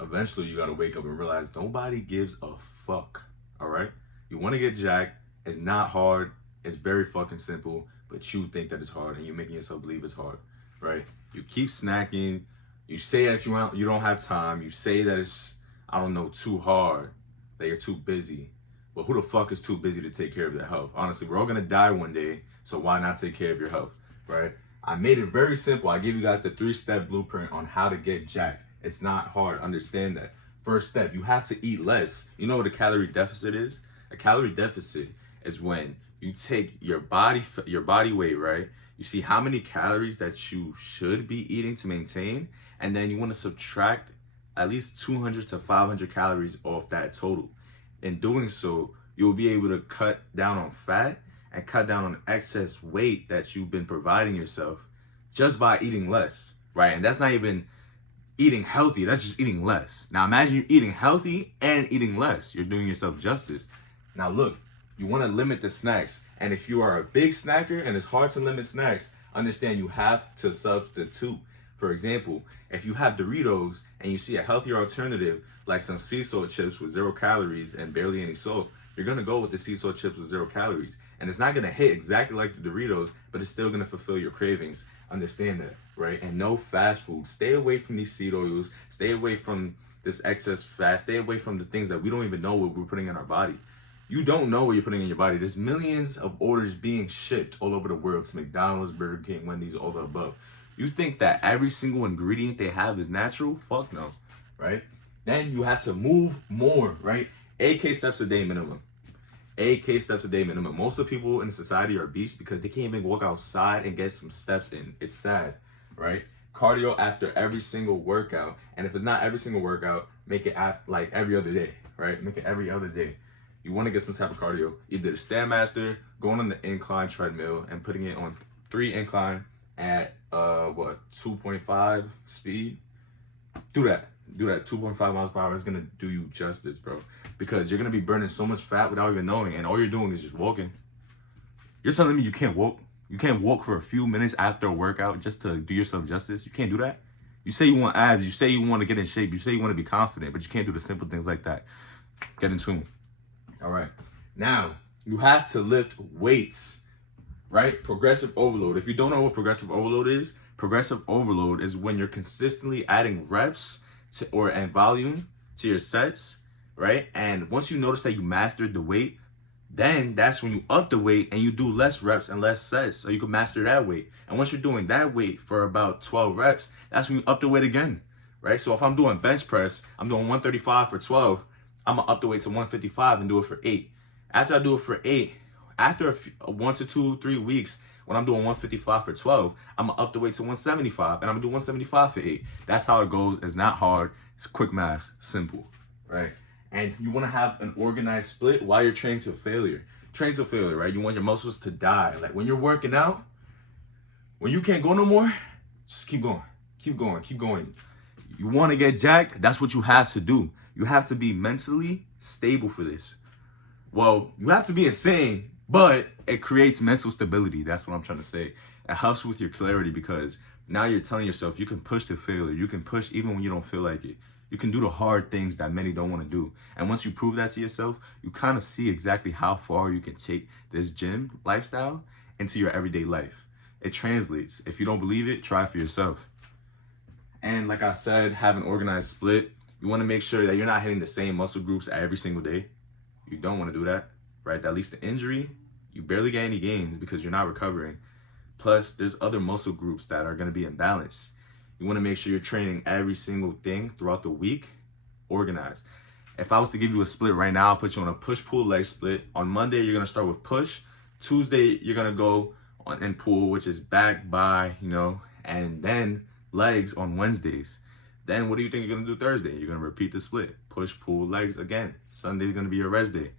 Eventually, you gotta wake up and realize nobody gives a fuck. All right? You wanna get jacked. It's not hard. It's very fucking simple, but you think that it's hard and you're making yourself believe it's hard, right? You keep snacking. You say that you don't have time. You say that it's, I don't know, too hard, that you're too busy. But who the fuck is too busy to take care of their health? Honestly, we're all gonna die one day, so why not take care of your health, right? I made it very simple. I gave you guys the 3-step blueprint on how to get jacked. It's not hard. Understand that. First step, you have to eat less. You know what a calorie deficit is? A calorie deficit is when you take your body weight, right? You see how many calories that you should be eating to maintain, and then you want to subtract at least 200 to 500 calories off that total. In doing so, you'll be able to cut down on fat and cut down on excess weight that you've been providing yourself just by eating less, right? And that's not even eating healthy, that's just eating less. Now imagine you're eating healthy and eating less. You're doing yourself justice. Now look, you want to limit the snacks. And if you are a big snacker and it's hard to limit snacks, understand you have to substitute. For example, if you have Doritos and you see a healthier alternative like some sea salt chips with 0 calories and barely any salt, you're gonna go with the sea salt chips with 0 calories. And it's not gonna hit exactly like the Doritos, but it's still gonna fulfill your cravings. Understand that, right? And no fast food. Stay away from these seed oils. Stay away from this excess fat. Stay away from the things that we don't even know what we're putting in our body. You don't know what you're putting in your body. There's millions of orders being shipped all over the world to McDonald's, Burger King, Wendy's, all the above. You think that every single ingredient they have is natural? Fuck no, right? Then you have to move more, right? 8K steps a day minimum. 8K steps a day minimum. Most of the people in society are beasts because they can't even walk outside and get some steps in. It's sad, right? Cardio after every single workout. And if it's not every single workout, make it like every other day, right? Make it every other day. You want to get some type of cardio. Either the Stairmaster, going on the incline treadmill and putting it on 3 incline at 2.5 speed. Do that. 2.5 miles per hour is gonna do you justice, bro. Because you're gonna be burning so much fat without even knowing, and all you're doing is just walking. You're telling me you can't walk? You can't walk for a few minutes after a workout just to do yourself justice? You can't do that? You say you want abs, you say you want to get in shape, you say you want to be confident, but you can't do the simple things like that. Get in tune. All right. Now, you have to lift weights, right? Progressive overload. If you don't know what progressive overload is when you're consistently adding reps and volume to your sets, right? And once you notice that you mastered the weight, then that's when you up the weight and you do less reps and less sets so you can master that weight. And once you're doing that weight for about 12 reps, that's when you up the weight again, right? So if I'm doing bench press, I'm doing 135 for 12, I'm gonna up the weight to 155 and do it for 8. After I do it for 8, after 1 to 2, 3 weeks, when I'm doing 155 for 12, I'm gonna up the weight to 175 and I'm gonna do 175 for 8. That's how it goes. It's not hard. It's quick math, simple, right? And you want to have an organized split while you're training to failure. Train to failure, right? You want your muscles to die. Like when you're working out, when you can't go no more, just keep going, keep going, keep going. You want to get jacked? That's what you have to do. You have to be mentally stable for this. Well, you have to be insane, but it creates mental stability. That's what I'm trying to say. It helps with your clarity because now you're telling yourself you can push to failure. You can push even when you don't feel like it. You can do the hard things that many don't want to do. And once you prove that to yourself, you kind of see exactly how far you can take this gym lifestyle into your everyday life. It translates. If you don't believe it, try for yourself. And like I said, have an organized split. You want to make sure that you're not hitting the same muscle groups every single day. You don't want to do that, right? That leads to injury. You barely get any gains because you're not recovering. Plus, there's other muscle groups that are going to be imbalanced. You want to make sure you're training every single thing throughout the week, organized. If I was to give you a split right now, I'll put you on a push-pull leg split. On Monday, you're going to start with push. Tuesday, you're going to go on and pull, which is back by, and then legs on Wednesdays. Then what do you think you're going to do Thursday? You're going to repeat the split. Push, pull, legs again. Sunday's going to be your rest day.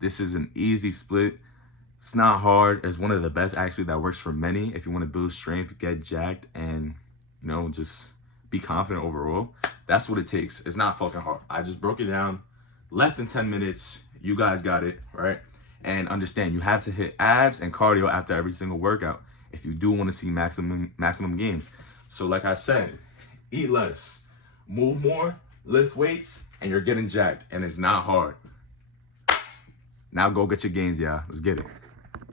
This is an easy split. It's not hard. It's one of the best actually that works for many. If you want to build strength, get jacked, and just be confident overall. That's what it takes. It's not fucking hard. I just broke it down. Less than 10 minutes. You guys got it, right? And understand, you have to hit abs and cardio after every single workout if you do want to see maximum gains. So like I said, eat less, move more, lift weights, and you're getting jacked, and it's not hard. Now go get your gains, y'all. Let's get it.